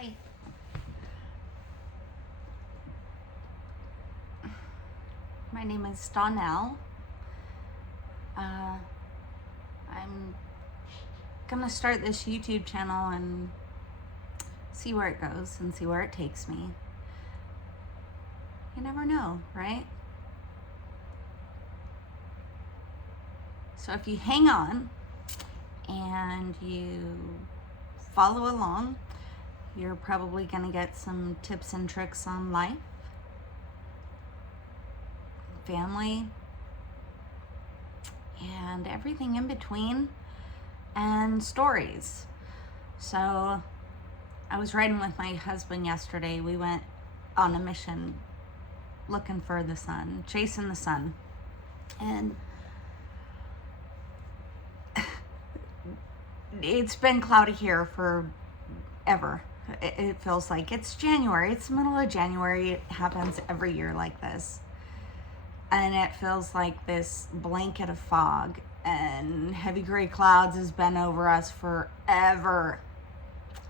Hi. My name is Donnell. I'm gonna start this YouTube channel and see where it goes and see where it takes me. You never know, right? So if you hang on and you follow along, you're probably gonna get some tips and tricks on life, family, and everything in between, and stories. So I was riding with my husband yesterday. We went on a mission looking for the sun, chasing the sun. And it's been cloudy here forever. It feels like it's January. It's the middle of January. It happens every year like this. And it feels like this blanket of fog and heavy gray clouds has been over us forever.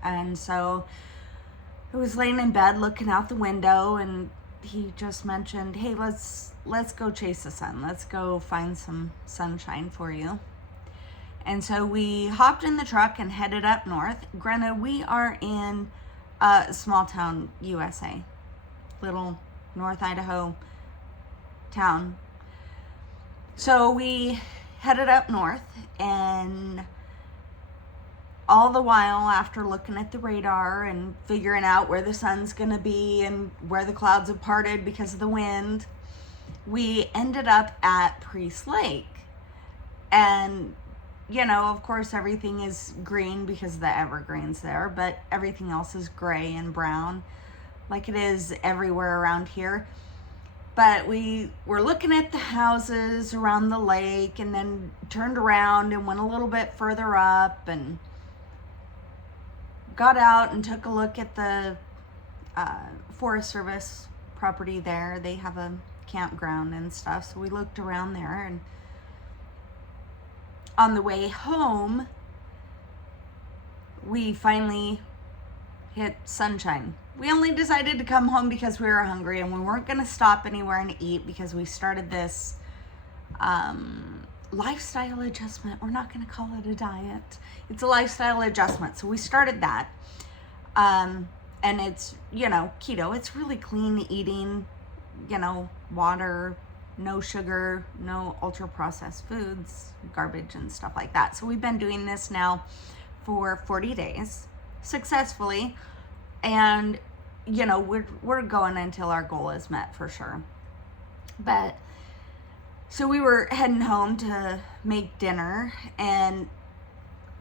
And so I was laying in bed looking out the window, and he just mentioned, hey, let's go chase the sun. Let's go find some sunshine for you. And so we hopped in the truck and headed up north. Granted, we are in a small town, USA, little North Idaho town. So we headed up north, and all the while, after looking at the radar and figuring out where the sun's gonna be and where the clouds have parted because of the wind, we ended up at Priest Lake. And you know, of course, everything is green because of the evergreens there, but everything else is gray and brown like it is everywhere around here. But we were looking at the houses around the lake, and then turned around and went a little bit further up and got out and took a look at the Forest Service property there. They have a campground and stuff, so we looked around there. And on the way home, we finally hit sunshine. We only decided to come home because we were hungry, and we weren't going to stop anywhere and eat because we started this lifestyle adjustment. We're not going to call it a diet. It's a lifestyle adjustment. So we started that. And it's, keto. It's really clean eating, water, no sugar, no ultra processed foods, garbage and stuff like that. So we've been doing this now for 40 days successfully. And, we're going until our goal is met for sure. But so we were heading home to make dinner, and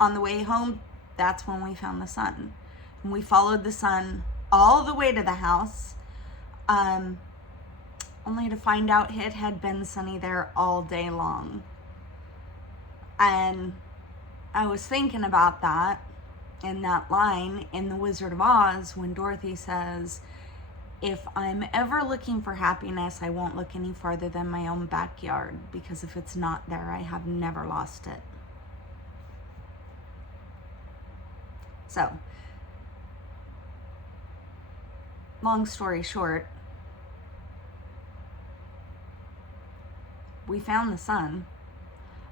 on the way home, that's when we found the sun. And we followed the sun all the way to the house, only to find out it had been sunny there all day long. And I was thinking about that in that line in The Wizard of Oz when Dorothy says, if I'm ever looking for happiness, I won't look any farther than my own backyard, because if it's not there, I have never lost it. So, long story short, we found the sun.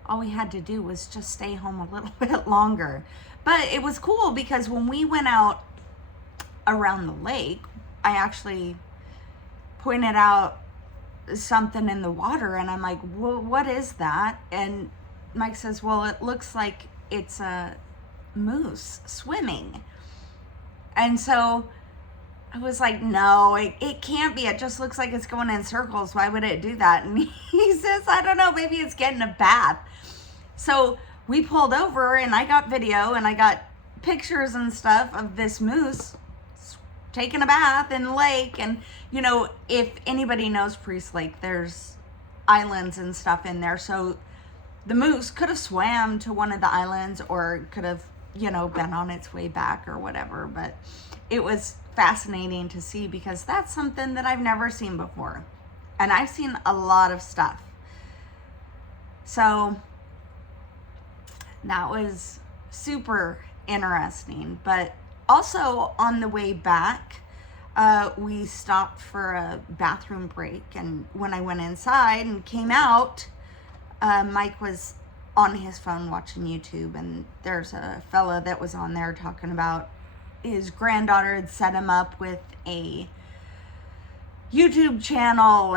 All we had to do was just stay home a little bit longer. But it was cool because when we went out around the lake, I actually pointed out something in the water, and I'm like, well, what is that? And Mike says, well, it looks like it's a moose swimming. And so I was like, no, it can't be. It just looks like it's going in circles. Why would it do that? And he says, I don't know, maybe it's getting a bath. So we pulled over, and I got video, and I got pictures and stuff of this moose taking a bath in the lake. And, if anybody knows Priest Lake, there's islands and stuff in there. So the moose could have swam to one of the islands, or could have, been on its way back or whatever. But it was fascinating to see, because that's something that I've never seen before. And I've seen a lot of stuff. So that was super interesting. But Also, on the way back, we stopped for a bathroom break, and when I went inside and came out, Mike was on his phone watching YouTube, and there's a fella that was on there talking about his granddaughter had set him up with a YouTube channel,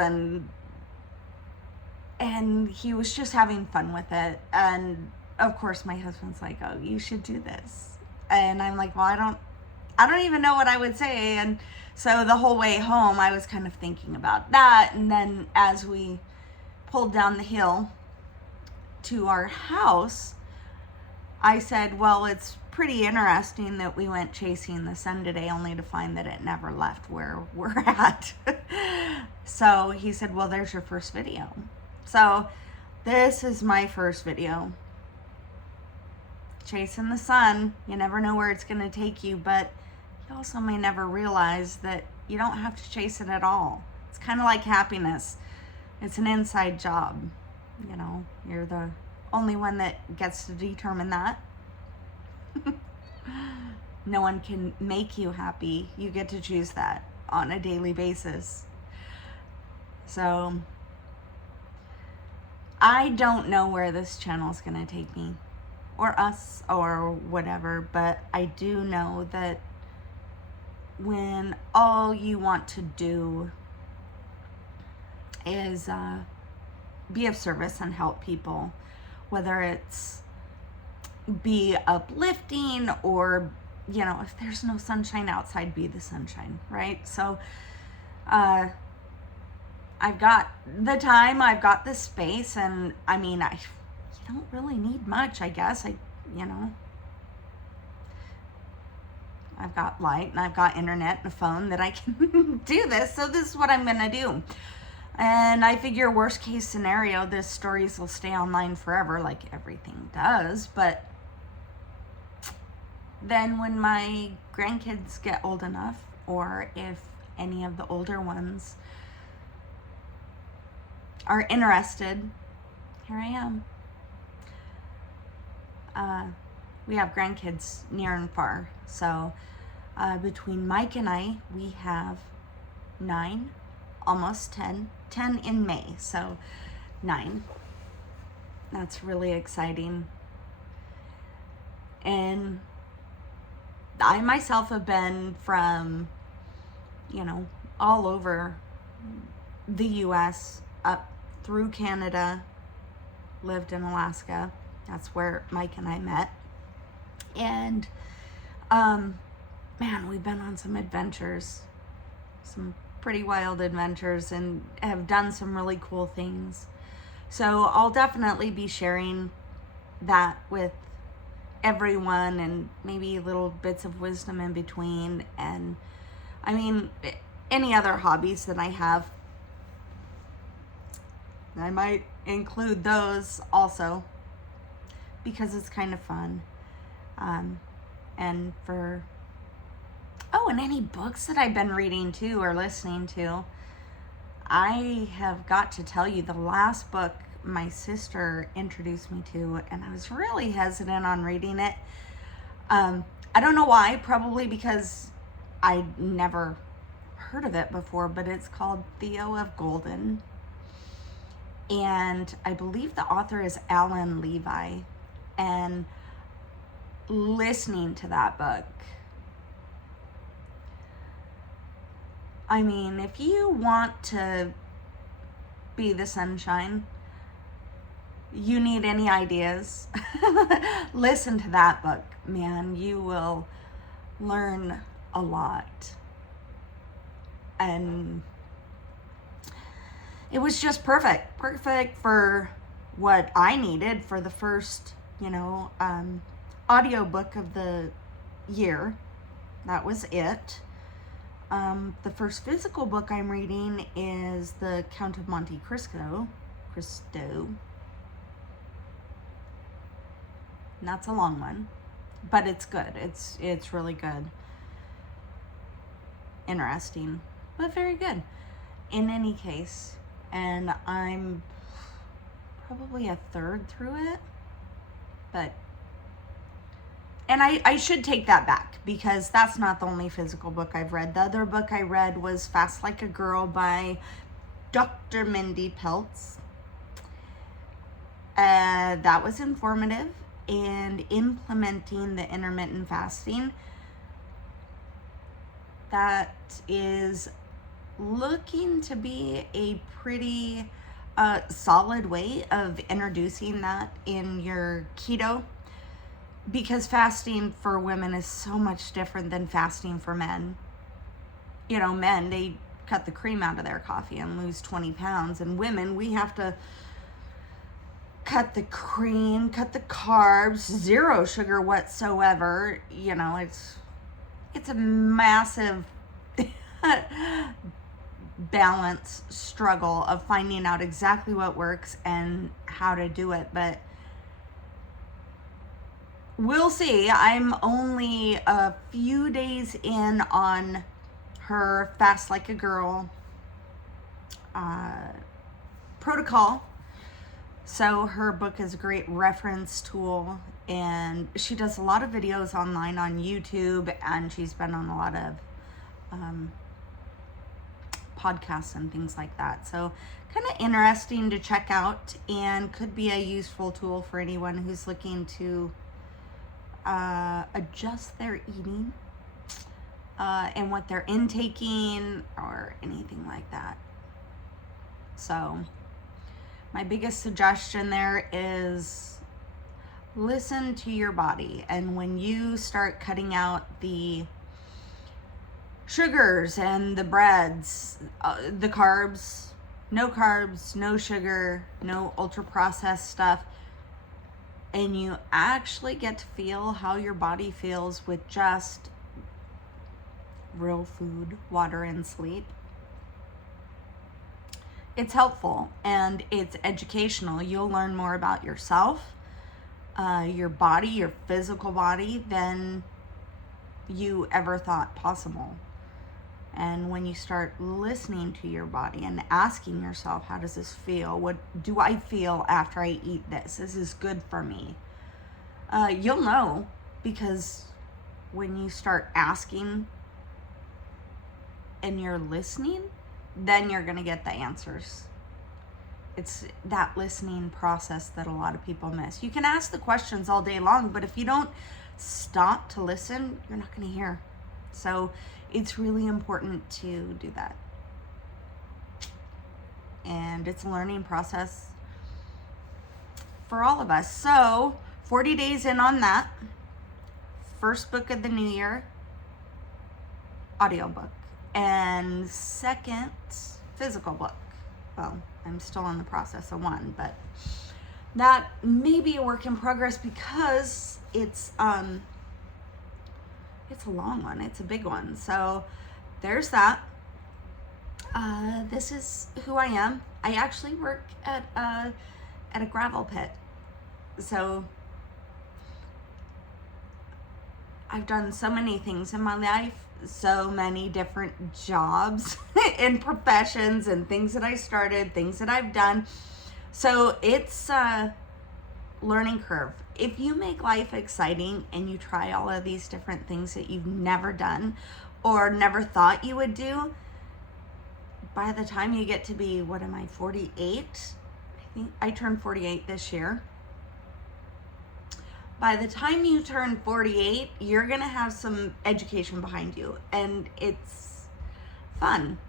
and he was just having fun with it. And of course my husband's like, oh, you should do this. And I'm like, well, I don't even know what I would say. And so the whole way home I was kind of thinking about that. And then as we pulled down the hill to our house, I said, well, it's pretty interesting that we went chasing the sun today only to find that it never left where we're at. So he said, well, there's your first video. So this is my first video. Chasing the sun. You never know where it's going to take you, but you also may never realize that you don't have to chase it at all. It's kind of like happiness. It's an inside job. You know, you're the only one that gets to determine that. No one can make you happy. You get to choose that on a daily basis. So I don't know where this channel is going to take me, or us, or whatever, but I do know that when all you want to do is be of service and help people, whether it's be uplifting or, you know, if there's no sunshine outside, be the sunshine, right? So I've got the time, I've got the space, and I mean, you don't really need much, I guess. I've got light and I've got internet and a phone that I can do this. So this is what I'm gonna do. And I figure worst case scenario, this stories will stay online forever like everything does. But then when my grandkids get old enough, or if any of the older ones are interested, here I am. We have grandkids near and far. So between Mike and I, we have 9, almost 10 in May. So 9. That's really exciting. And I myself have been from, you know, all over the US, up through Canada, lived in Alaska. That's where Mike and I met. And, man, we've been on some adventures, some pretty wild adventures, and have done some really cool things. So I'll definitely be sharing that with everyone, and maybe little bits of wisdom in between. And I mean, any other hobbies that I have, I might include those also, because it's kind of fun. And any books that I've been reading too, or listening to. I have got to tell you, the last book my sister introduced me to, and I was really hesitant on reading it. I don't know why, probably because I'd never heard of it before, but it's called Theo of Golden. And I believe the author is Alan Levi. And listening to that book, I mean, if you want to be the sunshine, you need any ideas, listen to that book, man. You will learn a lot. And it was just perfect for what I needed for the first, audiobook of the year. That was it. The first physical book I'm reading is The Count of Monte Cristo. And that's a long one, but it's good. It's really good. Interesting, but very good. In any case, and I'm probably a third through it, but And I should take that back, because that's not the only physical book I've read. The other book I read was Fast Like a Girl by Dr. Mindy Pelz. That was informative, and implementing the intermittent fasting, that is looking to be a pretty solid way of introducing that in your keto, because fasting for women is so much different than fasting for men. You know, men, they cut the cream out of their coffee and lose 20 pounds, and women, we have to cut the cream, cut the carbs, zero sugar whatsoever. You know, it's a massive balance struggle of finding out exactly what works and how to do it. But we'll see. I'm only a few days in on her Fast Like a Girl protocol. So her book is a great reference tool, and she does a lot of videos online on YouTube, and she's been on a lot of podcasts and things like that. So kind of interesting to check out, and could be a useful tool for anyone who's looking to adjust their eating and what they're intaking or anything like that. So my biggest suggestion there is listen to your body. And when you start cutting out the sugars and the breads, the carbs, no sugar, no ultra processed stuff, and you actually get to feel how your body feels with just real food, water, and sleep, it's helpful and it's educational. You'll learn more about yourself, your body, your physical body, than you ever thought possible. And when you start listening to your body and asking yourself, how does this feel? What do I feel after I eat this? This is good for me. You'll know, because when you start asking and you're listening, then you're going to get the answers. It's that listening process that a lot of people miss. You can ask the questions all day long, but if you don't stop to listen, you're not going to hear. So it's really important to do that. And it's a learning process for all of us. So 40 days in on that. First book of the new year, audiobook. And second, physical book. Well, I'm still in the process of one, but that may be a work in progress, because it's a long one. It's a big one. So there's that. This is who I am. I actually work at a gravel pit. So I've done so many things in my life, so many different jobs and professions and things that I started, things that I've done. So it's a learning curve. If you make life exciting and you try all of these different things that you've never done or never thought you would do, by the time you get to be, 48? I think I turned 48 this year. By the time you turn 48, you're going to have some education behind you, and it's fun.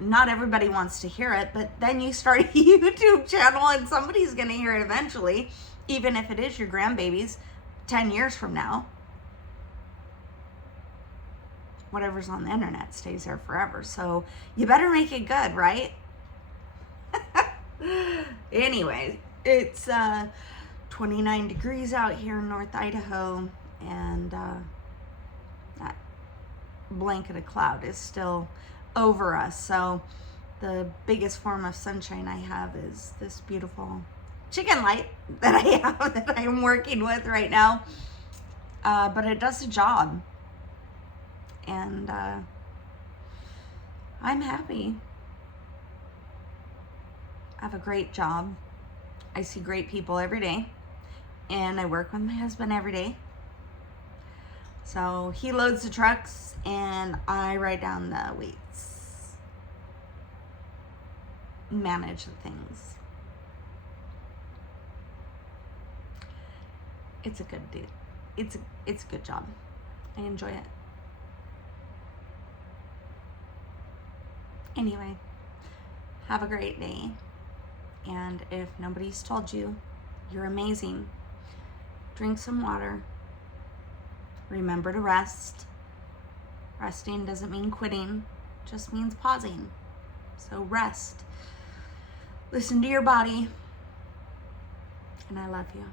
Not everybody wants to hear it, but then you start a YouTube channel and somebody's going to hear it eventually, even if it is your grandbabies 10 years from now. Whatever's on the internet stays there forever, so you better make it good, right? Anyway, it's 29 degrees out here in North Idaho, and that blanket of cloud is still over us. So the biggest form of sunshine I have is this beautiful chicken light that I have that I'm working with right now. But it does the job, and I'm happy. I have a great job. I see great people every day. And I work with my husband every day. So he loads the trucks and I write down the weights, manage the things. It's a good deal. It's a good job. I enjoy it. Anyway, have a great day. And if nobody's told you, you're amazing. Drink some water. Remember to rest. Resting doesn't mean quitting, just means pausing. So rest. Listen to your body. And I love you.